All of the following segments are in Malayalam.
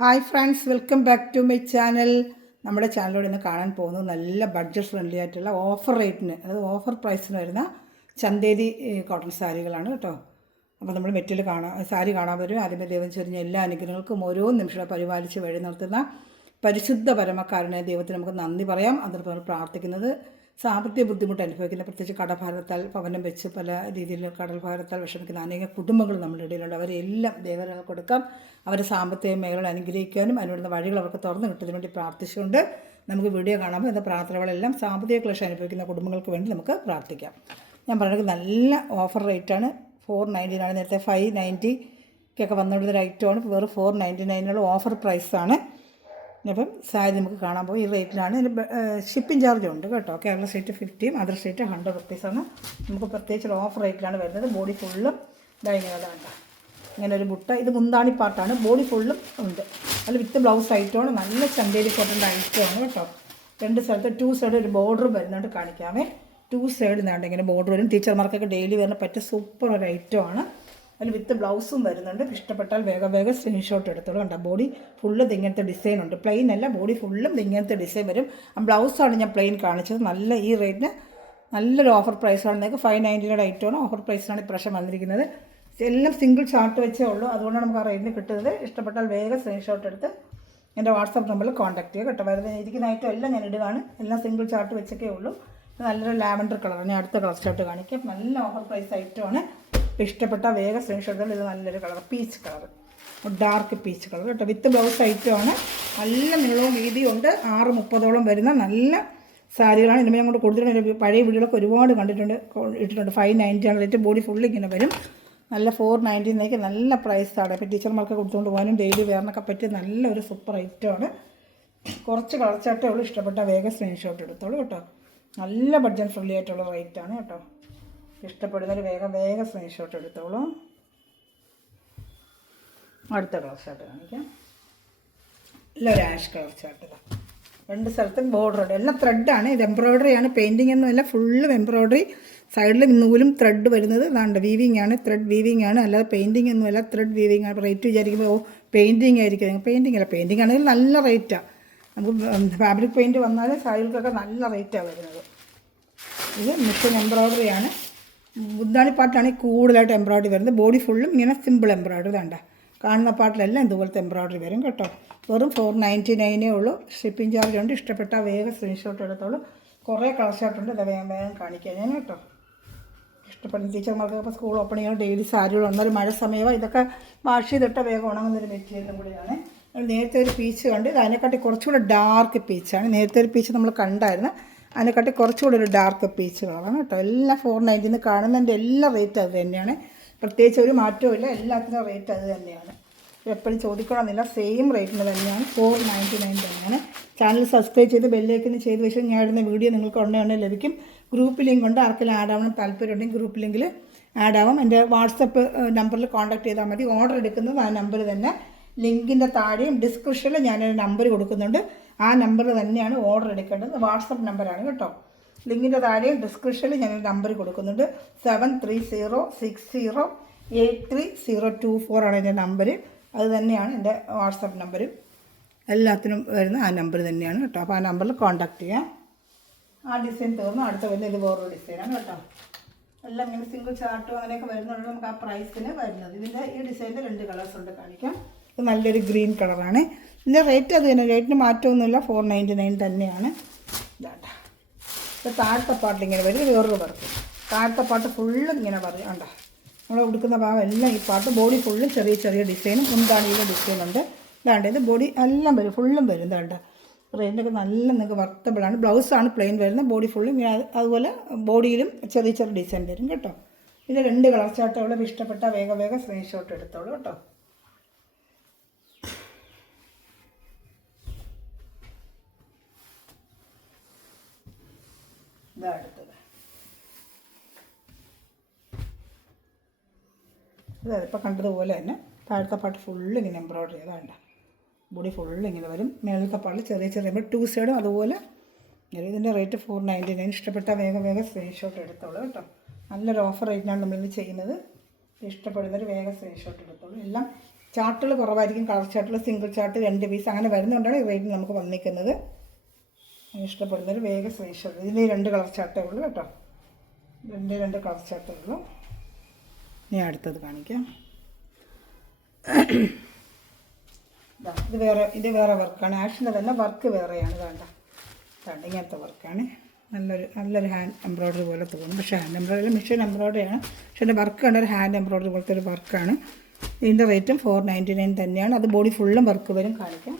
Hi friends, welcome back to my channel. നമ്മുടെ ചാനലിലൂടെ ഇന്ന് കാണാൻ പോകുന്നത് നല്ല ബഡ്ജറ്റ് ഫ്രണ്ട്ലി ആയിട്ടുള്ള ഓഫർ റേറ്റിന്, അതായത് ഓഫർ പ്രൈസിന് വരുന്ന ചന്തേരി കോട്ടൺ സാരികളാണ് കേട്ടോ. അപ്പോൾ നമ്മൾ സാരി കാണാൻ വരും. ആദ്യമേ ദൈവം ചൊരിഞ്ഞ എല്ലാ അനുഗ്രഹങ്ങൾക്കും ഓരോ നിമിഷം പരിപാലിച്ച് വഴി നിർത്തുന്ന പരിശുദ്ധ പരമക്കാരനെ ദൈവത്തിന് നമുക്ക് നന്ദി പറയാം. അതിന് പ്രാർത്ഥിക്കുന്നത് സാമ്പത്തിക ബുദ്ധിമുട്ട് അനുഭവിക്കുന്ന, പ്രത്യേകിച്ച് കടഭാരത്താൽ ഭവനം വെച്ച് പല രീതിയിൽ കടൽഭാരത്താൽ വിഷമിക്കുന്ന അനേക കുടുംബങ്ങൾ നമ്മുടെ ഇടയിലുണ്ട്. അവരെല്ലാം ദൈവങ്ങൾ കൊടുക്കാം. അവരെ സാമ്പത്തിക മേഖല അനുഗ്രഹിക്കാനും അതിനുള്ള വഴികൾ അവർക്ക് തുറന്നു കിട്ടുന്നതിന് വേണ്ടി പ്രാർത്ഥിച്ചുകൊണ്ട് നമുക്ക് വീഡിയോ കാണാമ്പോൾ ഇന്ന് പ്രാർത്ഥനകളെല്ലാം സാമ്പത്തിക ക്ലേശം അനുഭവിക്കുന്ന കുടുംബങ്ങൾക്ക് വേണ്ടി നമുക്ക് പ്രാർത്ഥിക്കാം. ഞാൻ പറയുന്നത് നല്ല ഓഫർ റേറ്റാണ്. 499 നേരത്തെ 590 വന്നുകൊണ്ടിരുന്ന ഐറ്റമാണ്. വെറും 499 ഓഫർ പ്രൈസാണ്. അപ്പം സാരി നമുക്ക് കാണാൻ പോകും. ഈ റേറ്റിലാണ്. ഇതിന് ഷിപ്പിംഗ് ചാർജ് ഉണ്ട് കേട്ടോ. കേരള സ്റ്റേറ്റ് 50, അതർ സ്റ്റേറ്റ് 100 റുപ്പീസാണ്. നമുക്ക് പ്രത്യേകിച്ച് ഓഫർ റേറ്റിലാണ് വരുന്നത്. ബോഡി ഫുള്ളും ഇങ്ങനെ ഇങ്ങനെ ഒരു ബുട്ട. ഇത് മുന്താണി പാട്ടാണ്. ബോഡി ഫുള്ളും ഉണ്ട്. അതിൽ വിത്ത് ബ്ലൗസ് ഐറ്റമാണ്. നല്ല ചന്തേരി കോട്ടൻ്റെ ഐറ്റമാണ് കേട്ടോ. രണ്ട് സ്ഥലത്ത് 2 സൈഡ് ഒരു ബോർഡർ വരുന്നുണ്ട്. കാണിക്കാമേ. 2 സൈഡ് നിന്നാണ്ട് ഇങ്ങനെ ബോർഡർ വരും. ടീച്ചർമാർക്കൊക്കെ ഡെയിലി വരുന്ന പറ്റിയ സൂപ്പർ ഒരു ഐറ്റമാണ്. അതിൽ വിത്ത് ബ്ലൗസും വരുന്നുണ്ട്. ഇഷ്ടപ്പെട്ടാൽ വേഗം സ്ക്രീൻഷോട്ട് എടുത്തോളൂ. കണ്ട ബോഡി ഫുള്ള് ഇങ്ങനത്തെ ഡിസൈൻ ഉണ്ട്. പ്ലെയിൻ അല്ല, ബോഡി ഫുള്ളും ഇങ്ങനത്തെ ഡിസൈൻ വരും. ആ ബ്ലൗസാണ് ഞാൻ പ്ലെയിൻ കാണിച്ചത്. നല്ല ഈ റേറ്റിന് നല്ലൊരു ഓഫർ പ്രൈസാണ്. നിങ്ങൾക്ക് 590 ഐറ്റമാണ്. ഓഫർ പ്രൈസിനാണ് ഇപ്രാവശ്യം വന്നിരിക്കുന്നത്. എല്ലാം സിംഗിൾ ചാർട്ട് വെച്ചേ ഉള്ളൂ. അതുകൊണ്ടാണ് നമുക്ക് ആ റേറ്റിന് കിട്ടുന്നത്. ഇഷ്ടപ്പെട്ടാൽ വേഗം സ്ക്രീൻഷോട്ട് എടുത്ത് എൻ്റെ വാട്സാപ്പ് നമ്പറിൽ കോൺടാക്ട് ചെയ്യുക കേട്ടോ. വരുന്ന ഇരിക്കുന്ന ഐറ്റം എല്ലാം ഞാൻ ഇടുകയാണ്. എല്ലാം സിംഗിൾ ചാർട്ട് വെച്ചൊക്കെ ഉള്ളൂ. നല്ലൊരു ലാവൻഡർ കളറാണ്. ഞാൻ അടുത്ത കളർ ചാർട്ട് കാണിക്കാം. നല്ല ഓഫർ പ്രൈസ് ഐറ്റമാണ്. ഇഷ്ടപ്പെട്ട വേഗം സ്ക്രീൻഷോട്ട്. ഇത് നല്ലൊരു colour, peach colour, dark peach colour കേട്ടോ. വിത്ത് ബ്ലൗസ് ഐറ്റമാണ്. നല്ല നീളവും വീതിയും ഉണ്ട്. 6:30 വരുന്ന നല്ല സാരികളാണ്. ഇനിമേ അങ്ങോട്ട് കൊടുത്തിട്ടുണ്ട്. പഴയ വീടുകളൊക്കെ ഒരുപാട് ഇട്ടിട്ടുണ്ട്. 590 റേറ്റ്. ബോഡി ഫുള്ള് ഇങ്ങനെ വരും. നല്ല 490 നല്ല പ്രൈസാണ്. ഇപ്പോൾ ടീച്ചർമാർക്ക് കൊടുത്തുകൊണ്ട് പോകാനും ഡെയിലി വെയറിനൊക്കെ പറ്റിയ നല്ലൊരു സൂപ്പർ ഐറ്റമാണ്. കുറച്ച് കളർ ചാട്ടേ ഉള്ളൂ. ഇഷ്ടപ്പെട്ട വേഗം സ്ക്രീൻഷോട്ട് എടുത്തോളൂ കേട്ടോ. നല്ല ബഡ്ജറ്റ് ഫ്രണ്ട്ലി ആയിട്ടുള്ള റേറ്റാണ് കേട്ടോ. ഇഷ്ടപ്പെടുന്നൊരു വേഗം സ്ക്രീൻഷോട്ട് എടുത്തോളൂ. അടുത്ത കളർ ചാർട്ട് കാണിക്കാം. എല്ലാം ഒരു ആഷ് കളർ ചാർട്ട്. രണ്ട് സ്ഥലത്തും ബോർഡർ ഉണ്ട്. എല്ലാം ത്രെഡാണ്. ഇത് എംബ്രോയ്ഡറിയാണ്. പെയിൻറ്റിംഗ് ഒന്നുമല്ല, ഫുള്ളും എംബ്രോയ്ഡറി. സൈഡിൽ നൂലും ത്രെഡ് വരുന്നത് ഇതാണ്ട് വീവിങ് ആണ്. ത്രെഡ് വീവിങ് ആണ്, അല്ലാതെ പെയിൻറ്റിംഗ് ഒന്നുമല്ല. ത്രെഡ് വീവിങ് ആണ്. റേറ്റ് വിചാരിക്കുമ്പോൾ പെയിൻറ്റിംഗ് ആയിരിക്കും. പെയിൻറ്റിംഗ് അല്ല. പെയിൻറ്റിംഗ് ആണെങ്കിൽ നല്ല റേറ്റാണ്. നമുക്ക് ഫാബ്രിക് പെയിൻറ്റ് വന്നാൽ സാരികൾക്കൊക്കെ നല്ല റേറ്റാണ് വരുന്നത്. ഇത് മിഷൻ എംബ്രോയ്ഡറിയാണ്. മുന്താണി പാട്ടിലാണെങ്കിൽ കൂടുതലായിട്ട് എംബ്രോയ്ഡറി വരുന്നത്. ബോഡി ഫുള്ളും ഇങ്ങനെ സിമ്പിൾ എംബ്രോയ്ഡറി. വേണ്ട കാണുന്ന പാട്ടിലെല്ലാം ഇതുപോലത്തെ എംബ്രോയ്ഡറി വരും കേട്ടോ. വെറും 499 ഉള്ളൂ. ഷിപ്പിംഗ് ചാർജ് ഉണ്ട്. ഇഷ്ടപ്പെട്ട വേഗം സ്ക്രീൻഷോട്ട് എടുത്തോളൂ. കുറേ കളർ ചാർട്ടുണ്ട്. ഇത് വേഗം കാണിക്കാം ഞാൻ കേട്ടോ. ഇഷ്ടപ്പെടുന്ന ടീച്ചർമാർക്ക് ഇപ്പോൾ സ്കൂൾ ഓപ്പണിങ്ങോ ഡെയിലി സാരികൾ വന്നാലും മഴ സമയമാണ്. ഇതൊക്കെ വാഷ് ചെയ്തിട്ട് വേഗം ഉണങ്ങുന്നൊരു മെറ്റീരിയലും കൂടിയാണ്. നേരത്തെ ഒരു പീച്ച് കണ്ട്. ഇത് അതിനെക്കാട്ടി കുറച്ചുകൂടെ ഡാർക്ക് പീച്ചാണ്. നേരത്തെ ഒരു പീച്ച് നമ്മൾ കണ്ടായിരുന്നു. അതിനെക്കാട്ടി കുറച്ചുകൂടി ഒരു ഡാർക്ക് പീച്ച് കളറാണ് കേട്ടോ. എല്ലാം 490 കാണുന്നതിൻ്റെ എല്ലാ റേറ്റ് അത് തന്നെയാണ്. പ്രത്യേകിച്ച് ഒരു മാറ്റവും ഇല്ല. എല്ലാത്തിനും റേറ്റ് അത് തന്നെയാണ്. എപ്പോഴും ചോദിക്കണമെന്നില്ല. സെയിം റേറ്റിന് തന്നെയാണ്. 499 തന്നെയാണ്. ചാനൽ സബ്സ്ക്രൈബ് ചെയ്ത് ബെല്ലൈക്കൻ ചെയ്ത് വെച്ചാൽ ഞാൻ ഇടുന്ന വീഡിയോ നിങ്ങൾക്ക് ഉടനെ ലഭിക്കും. ഗ്രൂപ്പ് ലിങ്ക് ഉണ്ട്. ആർക്കെങ്കിലും ആഡ് ആവണം താല്പര്യമുണ്ടെങ്കിൽ ഗ്രൂപ്പ് ലിങ്കിൽ ആഡ് ആവാം. എൻ്റെ വാട്സപ്പ് നമ്പറിൽ കോൺടാക്ട് ചെയ്താൽ മതി. ഓർഡർ എടുക്കുന്നത് ആ നമ്പർ തന്നെ. ലിങ്കിൻ്റെ താഴെയും ഡിസ്ക്രിപ്ഷനിൽ ഞാനൊരു നമ്പർ കൊടുക്കുന്നുണ്ട്. ആ നമ്പർ തന്നെയാണ് ഓർഡർ എടുക്കേണ്ടത്. വാട്സപ്പ് നമ്പറാണ് കേട്ടോ. ലിങ്കിൻ്റെ താഴെയും ഡിസ്ക്രിപ്ഷനിൽ ഞാനൊരു നമ്പർ കൊടുക്കുന്നുണ്ട്. 7306083024 ആണ് എൻ്റെ നമ്പർ. അത് തന്നെയാണ് എൻ്റെ വാട്സപ്പ് നമ്പരും. എല്ലാത്തിനും വരുന്ന ആ നമ്പർ തന്നെയാണ് കേട്ടോ. അപ്പോൾ ആ നമ്പറിൽ കോൺടാക്ട് ചെയ്യാം. ആ ഡിസൈൻ തീർന്നു. അടുത്ത വരുന്ന ഇത് വേറൊരു ഡിസൈനാണ് കേട്ടോ. എല്ലാം ഇങ്ങനെ സിംഗിൾ ചാർട്ടും അങ്ങനെയൊക്കെ വരുന്നുണ്ട്. നമുക്ക് ആ പ്രൈസിന് വരുന്നത്. ഇതിൻ്റെ ഈ ഡിസൈനിൻ്റെ 2 കളേഴ്സ് ഉണ്ട് കാണിക്കാം. ഇത് നല്ലൊരു ഗ്രീൻ കളറാണ്. ഇതിൻ്റെ റേറ്റ് അത് തന്നെ. റേറ്റിന് മാറ്റമൊന്നുമില്ല. 499 തന്നെയാണ്. ഇതാണ്ട ഇപ്പോൾ താഴത്തെ പാട്ടിൽ ഇങ്ങനെ വരും. വേറൊരു വർക്ക്. താഴത്തെ പാട്ട് ഫുള്ളും ഇങ്ങനെ പറയും. കണ്ടോ നമ്മൾ ഉടുക്കുന്ന ഭാഗം എല്ലാം ഈ പാട്ട്. ബോഡി ഫുള്ളും ചെറിയ ഡിസൈനും മുന്താണിയിലെ ഡിസൈനുണ്ട്. ഇതാണ്ട് ഇത് ബോഡി എല്ലാം വരും. ഫുള്ളും വരും. ഇതാണ്ട് റേറ്റിനൊക്കെ നല്ല നിങ്ങൾക്ക് വർത്തബിളാണ്. ബ്ലൗസാണ് പ്ലെയിൻ വരുന്നത്. ബോഡി ഫുള്ളും ഇങ്ങനെ. അതുപോലെ ബോഡിയിലും ചെറിയ ഡിസൈൻ വരും കേട്ടോ. ഇത് 2 കളർ ചാർട്ടുകളും ഇഷ്ടപ്പെട്ട വേഗം സ്ക്രീൻഷോട്ട് എടുത്തോളൂ കേട്ടോ. ഇതാ അടുത്തത്. ഇപ്പോൾ കണ്ടതുപോലെ തന്നെ താഴത്തെ പാട്ട് ഫുള്ള് ഇങ്ങനെ എംബ്രോയ്ഡറി ചെയ്താണ്ട. ബോഡി ഫുള്ള് ഇങ്ങനെ വരും. മേളത്തെ പാട്ടിൽ ചെറിയ 2 സൈഡും അതുപോലെ. ഇതിൻ്റെ റേറ്റ് 499. ഇഷ്ടപ്പെട്ട വേഗം സ്ക്രീൻഷോട്ട് എടുത്തോളൂ കേട്ടോ. നല്ലൊരു ഓഫർ റേറ്റിനാണ് നമ്മളിത് ചെയ്യുന്നത്. ഇഷ്ടപ്പെടുന്നൊരു വേഗം സ്ക്രീൻഷോട്ട് എടുത്തോളൂ. എല്ലാം ചാർട്ടുകൾ കുറവായിരിക്കും. കളർ ചാർട്ടുകൾ സിംഗിൾ ചാർട്ട് 2 പീസ് അങ്ങനെ വരുന്നതുകൊണ്ടാണ് ഈ റേറ്റിന് നമുക്ക് വന്നിരിക്കുന്നത്. ഇഷ്ടപ്പെടുന്നൊരു വേഗം സ്ക്രീൻഷോട്ട്. ഇതിന് 2 കളർ ചാർട്ടേ ഉള്ളൂ കേട്ടോ. 2 കളർ ചാർട്ടേ ഉള്ളൂ. ഇനി അടുത്തത് കാണിക്കാം. ഇത് വേറെ വർക്കാണ്. ആക്ഷൻ്റെ തന്നെ വർക്ക് വേറെയാണ്. വേണ്ട ഇങ്ങനത്തെ വർക്കാണ്. നല്ലൊരു ഹാൻഡ് എംബ്രോയ്ഡറി പോലെ തോന്നും. പക്ഷേ ഹാൻഡ് എംബ്രോയ്ഡറി മെഷീൻ എംബ്രോയ്ഡറിയാണ്. പക്ഷേ എൻ്റെ വർക്ക് കണ്ട ഒരു ഹാൻഡ് എംബ്രോയ്ഡറി പോലത്തെ ഒരു വർക്കാണ്. ഇതിൻ്റെ റേറ്റും 499 തന്നെയാണ്. അത് ബോഡി ഫുള്ളും വർക്ക് വരും. കാണിക്കാം.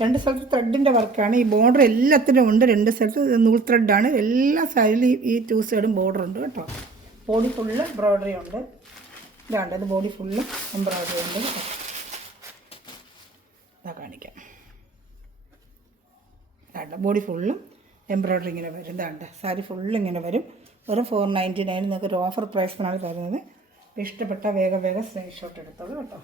2 സ്ഥലത്ത് ത്രെഡിൻ്റെ വർക്കാണ്. ഈ ബോർഡർ എല്ലാത്തിനും ഉണ്ട്. 2 സ്ഥലത്ത് നൂൽ ത്രെഡാണ്. എല്ലാ സൈഡിലും ഈ 2 സൈഡും ബോർഡർ ഉണ്ട് കേട്ടോ. ബോഡി ഫുള്ള് എംബ്രോയ്ഡറി ഉണ്ട്. ഇതാണ്ട് ഇത് ബോഡി ഫുള്ളും എംബ്രോയ്ഡറി ഉണ്ട് കേട്ടോ. ഇതാ കാണിക്കാം. ഇതാണ്ട ബോഡി ഫുള്ളും എംബ്രോയ്ഡറി ഇങ്ങനെ വരും. ഇതാണ്ട് സാരി ഫുള്ള് ഇങ്ങനെ വരും. വെറും 499 നിങ്ങൾക്ക് ഒരു ഓഫർ പ്രൈസിനാണ് തരുന്നത്. ഇഷ്ടപ്പെട്ട വേഗം സ്ക്രീൻഷോട്ട് എടുത്തോളൂ കേട്ടോ.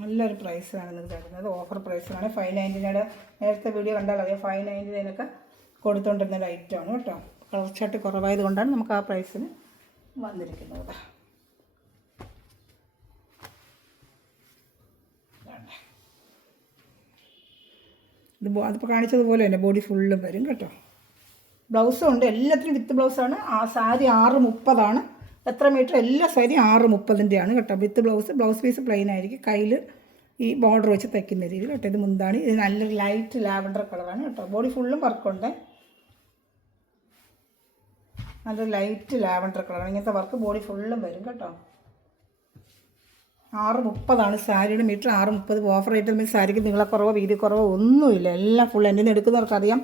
നല്ലൊരു പ്രൈസാണ് നിങ്ങൾക്ക് തരുന്നത്. ഓഫർ പ്രൈസിനാണ്. 599 നേരത്തെ വീഡിയോ കണ്ടാൽ അറിയാം. 599 കൊടുത്തുകൊണ്ടിരുന്ന ഒരു ഐറ്റമാണ് കേട്ടോ. കളർ ചാർട്ട് കുറവായത് കൊണ്ടാണ് നമുക്ക് ആ പ്രൈസിന് വന്നിരിക്കുന്നത്. അതിപ്പോൾ കാണിച്ചതുപോലെ തന്നെ ബോഡി ഫുള്ളും വരും കേട്ടോ. ബ്ലൗസും ഉണ്ട്. എല്ലാത്തിനും വിത്ത് ബ്ലൗസാണ്. ആ സാരി 630 എത്ര മീറ്റർ എല്ലാ സാരി 630 കേട്ടോ. വിത്ത് ബ്ലൗസ് പീസ് പ്ലെയിൻ ആയിരിക്കും. കയ്യിൽ ഈ ബോർഡർ വെച്ച് തയ്ക്കുന്ന രീതിയിൽ കേട്ടോ. ഇത് മുന്താണി. ഇത് നല്ലൊരു ലൈറ്റ് ലാവൻഡർ കളറാണ് കേട്ടോ. ബോഡി ഫുള്ളും വർക്കുണ്ട്. നല്ലൊരു ലൈറ്റ് ലാവൻഡർ കളറാണ്. ഇങ്ങനത്തെ വർക്ക് ബോഡി ഫുള്ളും വരും കേട്ടോ. 630 സാരിയുടെ മീറ്റർ. 630 offer rate. സാരിക്ക് നീളക്കുറവോ വീതിക്കുറവോ ഒന്നുമില്ല. എല്ലാം ഫുൾ എൻ്റെ നിന്ന് എടുക്കുന്നവർക്കറിയാം.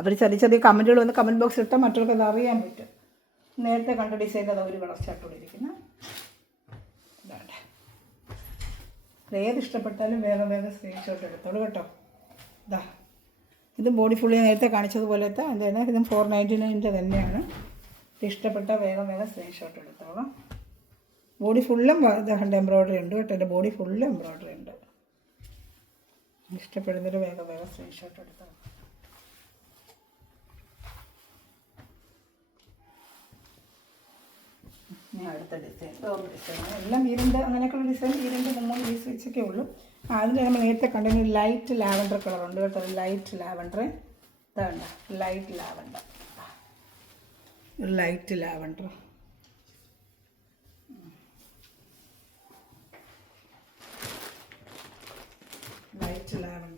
അവർ ചെറിയ കമൻറ്റുകൾ വന്ന് കമൻറ്റ് ബോക്സിൽ ഇട്ടാൽ മറ്റുള്ളവർക്ക് അത് അറിയാൻ പറ്റും. നേരത്തെ കണ്ട ഡിസൈൻ അത് ഒരു കളർ ചാർട്ടോടെ ഇരിക്കുന്ന ഇതാണ്. ഏത് ഇഷ്ടപ്പെട്ടാലും വേഗം സ്ക്രീൻഷോട്ട് എടുത്തോളൂ കേട്ടോ. ഇതാ ഇത് ബോഡി ഫുള്ളി നേരത്തെ കാണിച്ചതുപോലത്തെ എന്താണ്. ഇതും 499 തന്നെയാണ്. ഇഷ്ടപ്പെട്ട വേഗം സ്ക്രീൻഷോട്ട് എടുത്തോളാം. ബോഡി ഫുള്ളും എംബ്രോയ്ഡറി ഉണ്ട് കേട്ടോ. എൻ്റെ ബോഡി ഫുള്ളും എംബ്രോയ്ഡറി ഉണ്ട്. ഇഷ്ടപ്പെടുന്നൊരു വേഗം സ്ക്രീൻഷോട്ട് എടുത്തോളാം. അടുത്ത ഡിസൈൻ എല്ലാം 2 അങ്ങനെയൊക്കെയുള്ള ഡിസൈൻ 2-3 പീസ് വെച്ചൊക്കെ ഉള്ളൂ. അതിൽ നമ്മൾ നേരത്തെ കണ്ടതിന് ലൈറ്റ് ലാവൻഡർ കളറുണ്ട് കേട്ടോ. ലൈറ്റ് ലാവൻഡർ ഇതാണ്ട. ലൈറ്റ് ലാവൻഡർ ലൈറ്റ് ലാവൻഡർ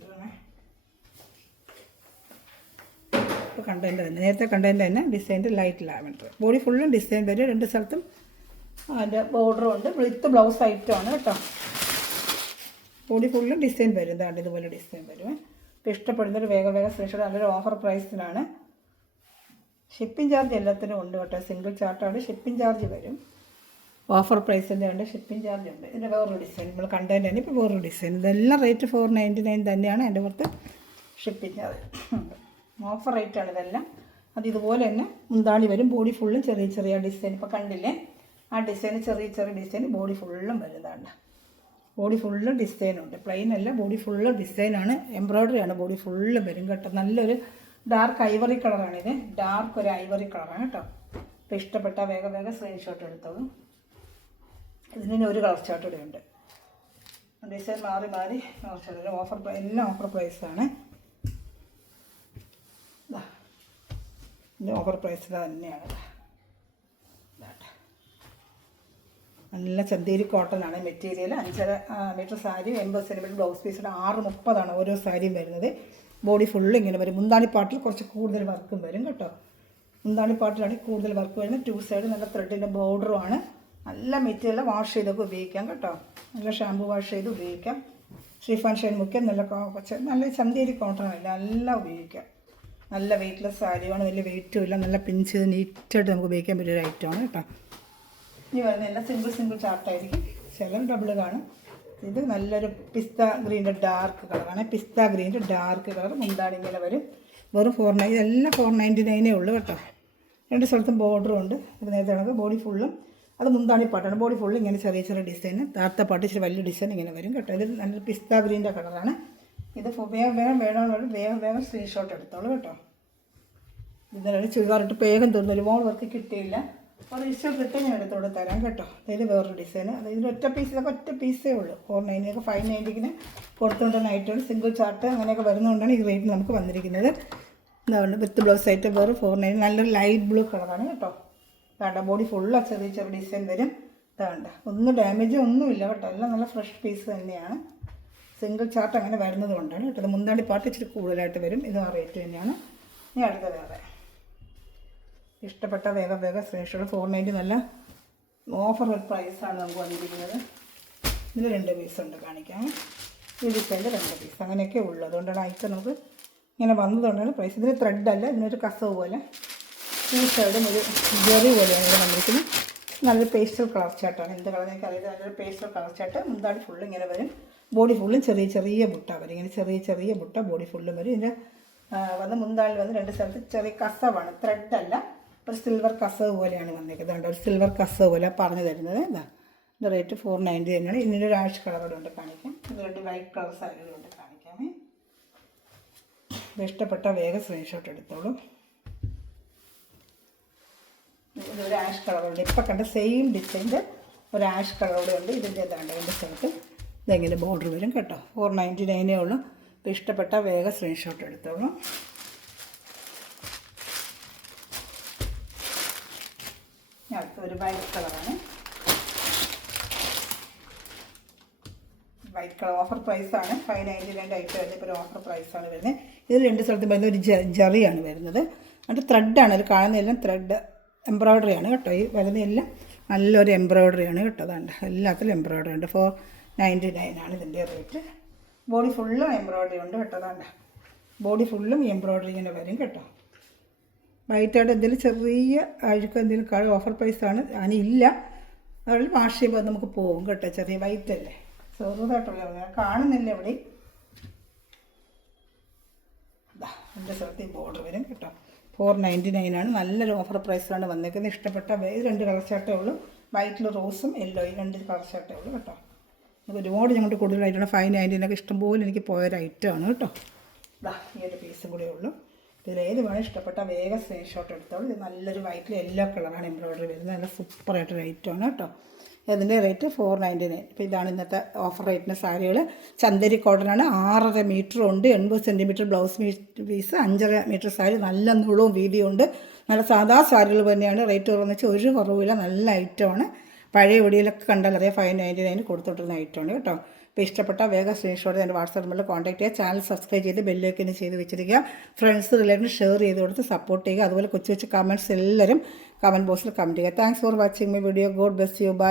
ഇപ്പോൾ കണ്ടതിൻ്റെ തന്നെ നേരത്തെ കണ്ടതിൻ്റെ തന്നെ ഡിസൈൻ്റെ ലൈറ്റ് ലാവൻഡർ. ബോഡി ഫുള്ളും ഡിസൈൻ വരും. 2 സ്ഥലത്തും അതിൻ്റെ ബോർഡറും ഉണ്ട്. വിത്ത് ബ്ലൗസ് ഐറ്റമാണ് കേട്ടോ. ബോഡി ഫുള്ളും ഡിസൈൻ വരും. ഇതാണ്ട് ഇതുപോലെ ഡിസൈൻ വരും. ഇപ്പോൾ ഇഷ്ടപ്പെടുന്നൊരു വേഗം സ്ക്രീൻഷോട്ട്. നല്ലൊരു ഓഫർ പ്രൈസിനാണ്. ഷിപ്പിംഗ് ചാർജ് എല്ലാത്തിനും ഉണ്ട് കേട്ടോ. സിംഗിൾ ചാർട്ടാണ്. ഷിപ്പിംഗ് ചാർജ് വരും. ഓഫർ പ്രൈസിൻ്റെ ഉണ്ട്. ഷിപ്പിംഗ് ചാർജ് ഉണ്ട്. ഇതിൻ്റെ വേറൊരു ഡിസൈൻ നമ്മൾ കണ്ടതിൻ്റെ തന്നെ ഇപ്പോൾ വേറൊരു ഡിസൈൻ. ഇതെല്ലാം റേറ്റ് 499 തന്നെയാണ്. അതിൻ്റെ പുറത്ത് ഷിപ്പിംഗ് ചാർജ് ഉണ്ട്. ഓഫർ റേറ്റാണ് ഇതെല്ലാം. ഇതുപോലെ തന്നെ മുന്താണി വരും. ബോഡി ഫുള്ളും ചെറിയ ഡിസൈൻ. ഇപ്പോൾ കണ്ടില്ലേ ആ ഡിസൈൻ. ചെറിയ ഡിസൈൻ ബോഡി ഫുള്ളും വരുന്നതാണ്. ബോഡി ഫുള്ളും ഡിസൈനുണ്ട്. പ്ലെയിൻ അല്ല, ബോഡി ഫുള്ളും ഡിസൈനാണ്. എംബ്രോയ്ഡറിയാണ്. ബോഡി ഫുള്ളും വരും കേട്ടോ. നല്ലൊരു ഡാർക്ക് ഐവറി കളറാണിത്. ഡാർക്ക് ഒരു ഐവറി കളറാണ് കേട്ടോ. ഇപ്പോൾ ഇഷ്ടപ്പെട്ട വേഗം സ്ക്രീൻഷോട്ട് എടുത്തോളൂ. ഇതിന് ഒരു കളർ ചാർട്ട് ഇവിടെ ഉണ്ട്. ഡിസൈൻ മാറി കളർ ചാർട്ട്. ഓഫർ എല്ലാം ഓഫർ പ്രൈസാണ്. ഇത് ഓഫർ പ്രൈസിൽ തന്നെയാണ്. നല്ല ചന്തേരി കോട്ടനാണ് material. 5.5 metre sari 80 centimetre blouse പീസിൻ്റെ 630 ഓരോ സാരിയും വരുന്നത്. ബോഡി ഫുള്ള് ഇങ്ങനെ വരും. മുന്താണിപ്പാട്ടിൽ കുറച്ച് കൂടുതൽ വർക്കും വരും കേട്ടോ. മുന്താണിപ്പാട്ടിലാണ് കൂടുതൽ വർക്ക് വരുന്നത്. 2 സൈഡ് നല്ല ത്രെഡിൻ്റെ ബോർഡറുമാണ്. നല്ല മെറ്റീരിയൽ. വാഷ് ചെയ്തൊക്കെ ഉപയോഗിക്കാം കേട്ടോ. നല്ല ഷാമ്പു വാഷ് ചെയ്ത് ഉപയോഗിക്കാം. ഷിഫോൺ ഷൈൻ മുഖ്യം നല്ല ചന്തേരി കോട്ടണല്ല. നല്ല ഉപയോഗിക്കാം. നല്ല വെയ്റ്റ്ലെസ് സാരിയാണ്. വലിയ വെയിറ്റും ഇല്ല. നല്ല പിൻ ചെയ്ത് നീറ്റായിട്ട് നമുക്ക് ഉപയോഗിക്കാൻ പറ്റിയൊരു ഐറ്റമാണ് കേട്ടോ. ഇനി വരുന്ന എല്ലാം സിംഗിൾ ചാർട്ടായിരിക്കും. ചില ഡബിൾ കാണും. ഇത് നല്ലൊരു പിസ്ത ഗ്രീൻ്റെ ഡാർക്ക് കളറാണ്. പിസ്ത ഗ്രീൻ്റെ ഡാർക്ക് കളർ. മുന്താണി ഇങ്ങനെ വരും. വെറും 499. ഇതെല്ലാം 499 ഉള്ളൂ കേട്ടോ. 2 സ്ഥലത്തും ബോർഡറും ഉണ്ട്. ഇത് നേരത്തെ കണക്ക് ബോഡി ഫുള്ളും അത് മുന്താണിപ്പാട്ടാണ്. ബോഡി ഫുള്ള് ഇങ്ങനെ ചെറിയ ഡിസൈൻ. താഴത്തെ പാട്ട് ഇച്ചിരി വലിയ ഡിസൈൻ ഇങ്ങനെ വരും കേട്ടോ. ഇത് നല്ലൊരു പിസ്ത ഗ്രീൻ്റെ കളറാണ്. ഇത് വേഗം സ്ക്രീൻഷോട്ട് എടുത്തോളൂ കേട്ടോ. ഇന്നലെ ചുരിദാറിട്ട് വേഗം തോന്നുന്നു. ഒരുപാട് വർക്ക് കിട്ടിയില്ല. അപ്പോൾ ഇഷ്ടപ്പെട്ട് ഞാൻ എടുത്തോടെ തരാം കേട്ടോ. അതായത് വേറൊരു ഡിസൈൻ, അതായത് ഒറ്റ പീസ്, ഇതൊക്കെ ഒറ്റ പീസേ ഉള്ളൂ. 490 590 കൊടുത്തുകൊണ്ടുള്ള ഐറ്റം സിംഗിൾ ചാർട്ട് അങ്ങനെയൊക്കെ വരുന്നതുകൊണ്ടാണ് ഈ റേറ്റ് നമുക്ക് വന്നിരിക്കുന്നത്. എന്താണ് വിത്ത് ബ്ലൗസ് ആയിട്ട് വേറെ 490, നല്ലൊരു ലൈറ്റ് ബ്ലൂ കളറാണ് കേട്ടോ. വേണ്ട ബോഡി ഫുള്ള് ചെറിയ ചെറിയ ഡിസൈൻ വരും. വേണ്ട ഒന്നും ഡാമേജ് ഒന്നുമില്ല കേട്ടോ, എല്ലാം നല്ല ഫ്രഷ് പീസ് തന്നെയാണ്. സിംഗിൾ ചാർട്ട് അങ്ങനെ വരുന്നത് കൊണ്ടാണ് കേട്ടോ. ഇത് മുന്താണ്ടി പാർട്ട് ഇച്ചിരി കൂടുതലായിട്ട് വരും. ഇത് ആ റേറ്റ് തന്നെയാണ്. ഇനി അടുത്ത വേറെ ഇഷ്ടപ്പെട്ട വേഗം സ്ക്രീൻഷോട്ട്. 490 നല്ല ഓഫർ പ്രൈസാണ് നമുക്ക് വന്നിരിക്കുന്നത്. ഇതിൽ 2 പീസുണ്ട് കാണിക്കാം. ഈ ഡിസൈനിൽ 2 പീസ് അങ്ങനെയൊക്കെ ഉള്ളൂ. അതുകൊണ്ടാണ് ഐറ്റം നമുക്ക് ഇങ്ങനെ വന്നതുകൊണ്ടാണ് പ്രൈസ്. ഇതിന് ത്രെഡല്ല, ഇതിനൊരു കസവ് പോലെ ഈ സൈഡും ഒരു ജെറി പോലെയാണ് ഇത് വന്നിരിക്കുന്നത്. നല്ലൊരു പേസ്റ്റൽ കളർ ചാട്ടാണ്. എന്ത് കളറിനൊക്കെ അറിയാം. നല്ലൊരു പേസ്റ്റൽ കളർ ചാട്ട്. മുന്താടി ഫുള്ള് ഇങ്ങനെ വരും. ബോഡി ഫുള്ളും ചെറിയ ചെറിയ ബുട്ട വരും. ഇങ്ങനെ ചെറിയ ബുട്ട ബോഡി ഫുള്ളും വരും. ഇതിൻ്റെ മുന്താടിൽ 2 സ്ഥലത്ത് ചെറിയ കസവാണ്, ത്രെഡല്ല. ഒരു സിൽവർ കസവ് പോലെയാണ് വന്നിരിക്കുന്നത്. ഒരു സിൽവർ കസവ് പോലെ പറഞ്ഞു തരുന്നത്. എന്താ ഇതിൻ്റെ റേറ്റ് 490 തന്നെയാണ്. ഇതിൻ്റെ ഒരു ആഷ് കളറോടെ ഉണ്ട് കാണിക്കാം. ഇത് 2 വൈറ്റ് കളർ സാരികളുണ്ട് കാണിക്കാമേ. ഇത് ഇഷ്ടപ്പെട്ട വേഗം സ്ക്രീൻഷോട്ട് എടുത്തോളൂ. ഇതൊരു ആഷ് കളറുണ്ട്. ഇപ്പം കണ്ട സെയിം ഡിസൈൻ്റെ ഒരു ആഷ് കളറോടെ ഉണ്ട്. ഇതിൻ്റെ ഏതാണ്ട് 2 സ്ഥലത്ത് ഇതെങ്ങനെ ബോർഡർ വരും കേട്ടോ. 499 ഉള്ളൂ. ഇപ്പോൾ ഇഷ്ടപ്പെട്ട വേഗം സ്ക്രീൻഷോട്ട് എടുത്തോളൂ. അടുത്തൊരു വൈറ്റ് കളറാണ്. വൈറ്റ് കളർ ഓഫർ പ്രൈസാണ്. 590 ഐറ്റം വരുന്നത്. ഇപ്പോൾ ഒരു ഓഫർ പ്രൈസാണ് വരുന്നത്. ഇത് 2 സ്ഥലത്തും വരുന്ന ഒരു ജെറിയാണ് വരുന്നത്. എന്നിട്ട് ത്രെഡാണ്. ഇത് കാണുന്നതെല്ലാം ത്രെഡ് എംബ്രോയ്ഡറിയാണ് കേട്ടോ. ഈ വരുന്നതെല്ലാം നല്ലൊരു എംബ്രോയ്ഡറിയാണ് കേട്ടോ. അതാണ്ട് എല്ലാത്തിലും എംബ്രോയ്ഡറി ഉണ്ട്. 499 ആണ് ഇതിൻ്റെ റേറ്റ്. ബോഡി ഫുള്ളും എംബ്രോയ്ഡറി ഉണ്ട് കേട്ടോ. അതാണ്ട് ബോഡി ഫുള്ളും എംബ്രോയ്ഡറി ഇങ്ങനെ വരും കേട്ടോ. വൈറ്റായിട്ട് എന്തെങ്കിലും ചെറിയ അഴുക്ക് എന്തെങ്കിലും ഓഫർ പ്രൈസാണ്. അതിനില്ല, അതുകൊണ്ട് വാഷ് ചെയ്യുമ്പോൾ നമുക്ക് പോകും കേട്ടോ. ചെറിയ വൈറ്റ് അല്ലേ, ചെറുതായിട്ടുള്ള കാണുന്നില്ല ഇവിടെ. എൻ്റെ സ്ഥലത്ത് ഈ ബോർഡർ വരും കേട്ടോ. 499 ആണ്. നല്ലൊരു ഓഫർ പ്രൈസിലാണ് വന്നേക്കുന്നത്. ഇഷ്ടപ്പെട്ട 2 കളർ ചാട്ടേ ഉള്ളൂ. വൈറ്റിൽ റോസും യെല്ലോയും 2 കളർ ചാട്ടേ ഉള്ളൂ കേട്ടോ. നമുക്ക് ഒരുപാട് ഞങ്ങൾക്ക് കൂടുതലായിട്ടാണ്. 590 ഇഷ്ടംപോലെ എനിക്ക് പോയൊരു ഐറ്റമാണ് കേട്ടോ. ഈ ഒരു പീസും കൂടെ ഉള്ളൂ. ഇതിലേത് വേണം ഇഷ്ടപ്പെട്ട വേഗം സ്ക്രീൻഷോട്ട് എടുത്തോളൂ. ഇത് നല്ലൊരു വൈറ്റിൽ യെല്ലോ കളറാണ് എംബ്രോയ്ഡറി വരുന്നത്. നല്ല സൂപ്പറായിട്ടൊരു ഐറ്റമാണ് കേട്ടോ. ഇതിൻ്റെ റേറ്റ് 499. ഇപ്പോൾ ഇതാണ് ഇന്നത്തെ ഓഫർ റേറ്റിൻ്റെ സാരികൾ. ചന്ദേരി കോട്ടനാണ്. 6.5 മീറ്റർ ഉണ്ട്. 80 centimetre blouse piece. 5.5 metre sari. നല്ല നീളവും വീതിയും ഉണ്ട്. നല്ല സാധാ സാരികൾ തന്നെയാണ്. റേറ്റ് കുറവെന്ന് വെച്ചാൽ ഒരു കുറവില്ല. നല്ല ഐറ്റമാണ്. പഴയ വീഡിയോയിലൊക്കെ കണ്ടാൽ അറിയാം 599 കൊടുത്തോണ്ടിരുന്ന ഐറ്റമാണ് കേട്ടോ. അപ്പോൾ ഇഷ്ടപ്പെട്ട വേഗം സ്ക്രീൻഷോട്ട് എൻ്റെ വാട്സാപ്പ് നമ്പറിൽ കോൺടാക്ട് ചെയ്യുക. ചാനൽ സബ്സ്ക്രൈബ് ചെയ്ത് ബെല്ലൈക്കൻ ചെയ്ത് വെച്ചിരിക്കുക. ഫ്രണ്ട്സ് റിലേറ്റീവ് ഷെയർ ചെയ്ത് കൊടുത്ത് സപ്പോർട്ട് ചെയ്യുക. അതുപോലെ കൊച്ചു കമൻറ്റ്സ് എല്ലാവരും കമൻറ്റ് ബോക്സിൽ കമൻറ്റ് ചെയ്യുക. Thanks for watching my video. God bless you. By.